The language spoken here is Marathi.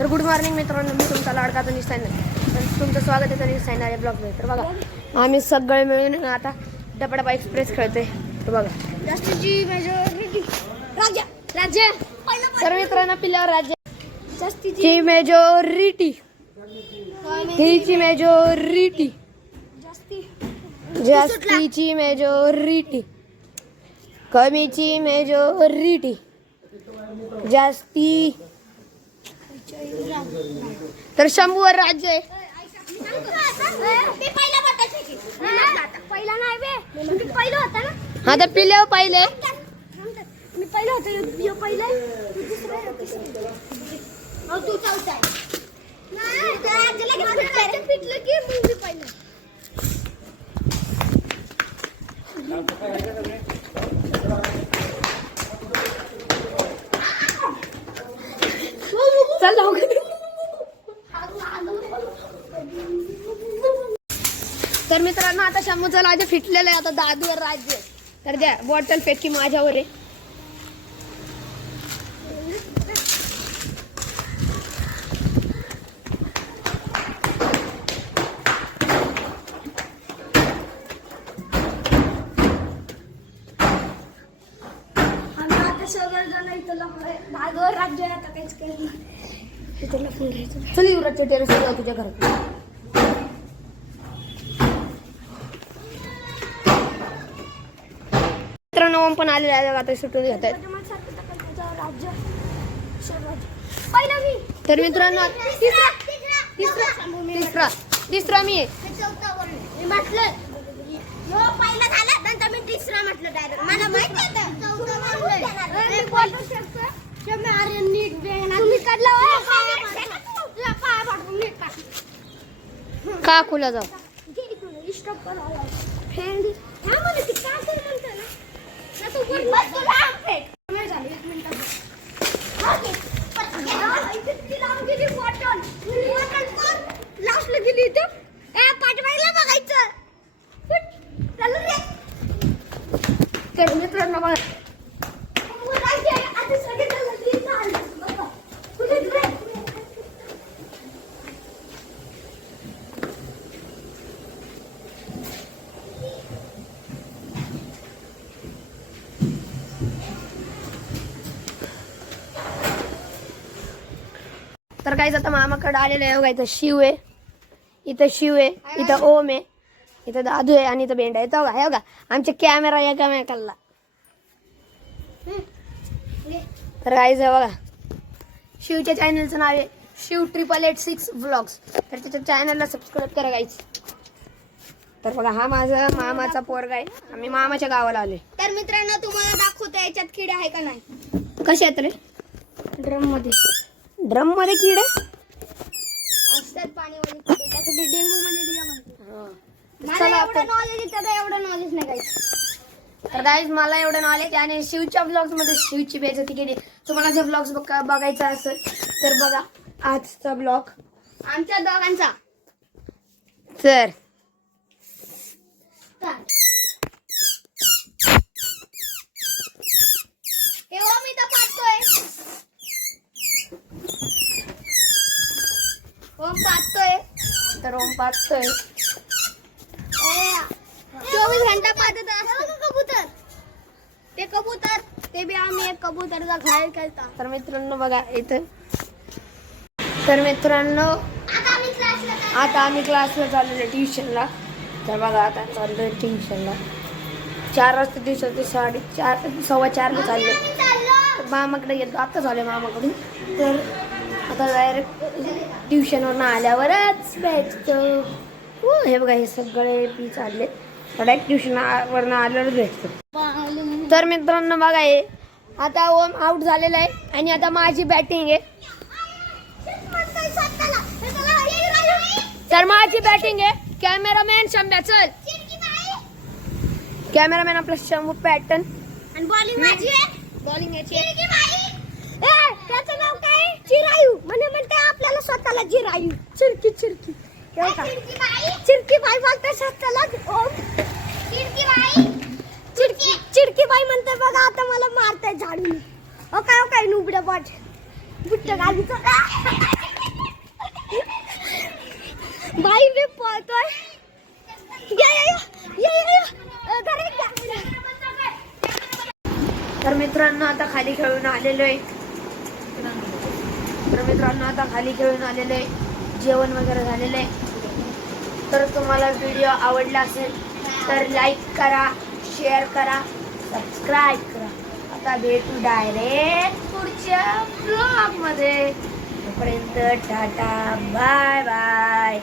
तर गुड मॉर्निंग मित्रांनो, मी तुमचा लाडका तनिष सैनारे. तुमचं स्वागत आहे तनिष सैनारे ब्लॉगमध्ये. तर बघा आम्ही सगळे मिळून आता डबडबा एक्सप्रेस खेळतोय. तर बघा जास्तीची मेजॉरिटी राज्य तर मित्रांनो पिल्यावर राज्य जास्तीची मेजॉरिटी हिची मेजॉरिटी जास्तीची मेजॉरिटी कमीची मेजॉरिटी जास्ती तर शंभूवर राज्य आहे. पहिला नाही बे मी पहिलं होता ना. हा तर पिल्यावर पाहिले मी पहिलं होतं यो पहिलं तू दुसरं हो तू चौथा नाही राज्याला पिटलं की मग मी पहिलं. चल लवकर. तर मित्रांनो आता शंभूचं राज्य फिटलेलं आहे. आता दादूवर राज्य आहे. तर द्या बॉटल फेक की माझ्यावर आहे. दादूवर राज्य आहे. आता काहीच काही इथं लपून घ्यायचं. चल युवराजच्या टेरेसवर जाऊ तुझ्या घरात. मित्रांनो ओम पण आलेले आहे. आता सुटून घेत आहेत. राज्य पहिला मी. तर मित्रांनो तिसरा मी आहे. मी म्हटलं यो पहिला झाला नंतर मी तिसरा म्हटलं डायरेक्ट. मला माहित नव्हतं अरे नीट तुम्ही काढला पाय पाडून नीट काढ का खुला जाऊ स्टॉप करा फ्रेंड हा मला ती काय कर म्हणतो ना तू बस तू राम फेक नाही झाली 1 मिनिट हा घे ती लावून गेली बॉटल कोण लास्टला गेली इथं ए पाठवायला बघायचं चल रे. तर मित्रांनो बघा तर काहीच आता मामाकडे आलेलं आहे. बघा इथं शिव आहे, इथं शिव आहे, इथं ओम आहे, इथं दादू आहे आणि इथं बेंड आहे. तो बघा आमचे कॅमेरा एकामेकाला. तर काहीच आहे बघा शिवच्या चॅनलचं नाव आहे शिव 8886 व्लॉग्स. तर त्याच्या चॅनलला सबस्क्राईब करा गाईच. तर बघा हा माझा मामाचा पोरगा आहे. आम्ही मामाच्या गावाला आलोय. तर मित्रांनो तुम्हाला दाखवतो याच्यात किडे आहे का नाही. कसे आहेत रे? ड्रम मध्ये किडे असतात पाणीवाले किडे. त्यासाठी डेंगू मलेरिया म्हणतात. चला मला आपण एवढं नॉलेज आहे त्याला एवढं नॉलेज नाही काही. तर गाईज मला एवढं नॉलेज आणि शिवच्या ब्लॉग्स मध्ये शिवची बेइज्जती केली. तुम्हाला जर ब्लॉग्स बघायचा असेल तर बघा आजचा ब्लॉग आमच्या दोघांचा. तर तेव्हा मी तर पाहतोय ओम पाहतोय. तर ओम पाहतोय 24 घंटा पाहत असतो कबूतर. ते कबूतर ते बी आम्ही एक कबूतरचा घायल केलता. तर मित्रांनो बघा इथं. तर मित्रांनो आता आम्ही क्लासला चाललेलो ट्युशनला. तर बघा आता चाललोय ट्युशनला. 4 वाजता ट्युशन ते 4:30 4:15ला चालले. तर मामाकडे गेलो आता झाले मामाकडून. तर आता डायरेक्ट ट्युशनवरून आल्यावरच भेटतो. हे बघा हे सगळे पी चालले. डायरेक्ट ट्युशनवरून आल्यावरच भेटतो. तर मित्रांनो बघा हे आता ओम आउट झालेला आहे आणि आता माझी बॅटिंग आहे. तर माझी बॅटिंग आहे. कॅमेरामॅन शंभ्या चल. कॅमेरामॅन आपला शंभू पॅटर्न आणि बॉलिंग माझी आहे. बॉलिंग याची त्याचं नाव काय चिरायू. म्हणते आपल्याला स्वतःला चिरायू. चिरकी चिरकी बाई बोलते स्वतःला. चिरकी बाई म्हणते बघा आता मला मारताय झाडून. ओ काय नुबड्या बॉट बुट्ट घालून तर मित्रांनो आता खाली खेळून आलेलो आहे. जेवण वगैरे झालेलं आहे. तर तुम्हाला व्हिडिओ आवडला असेल तर लाईक करा, शेअर करा, सबस्क्राईब करा. आता भेटू डायरेक्ट पुढच्या ब्लॉग मध्ये. तोपर्यंत टाटा, बाय बाय.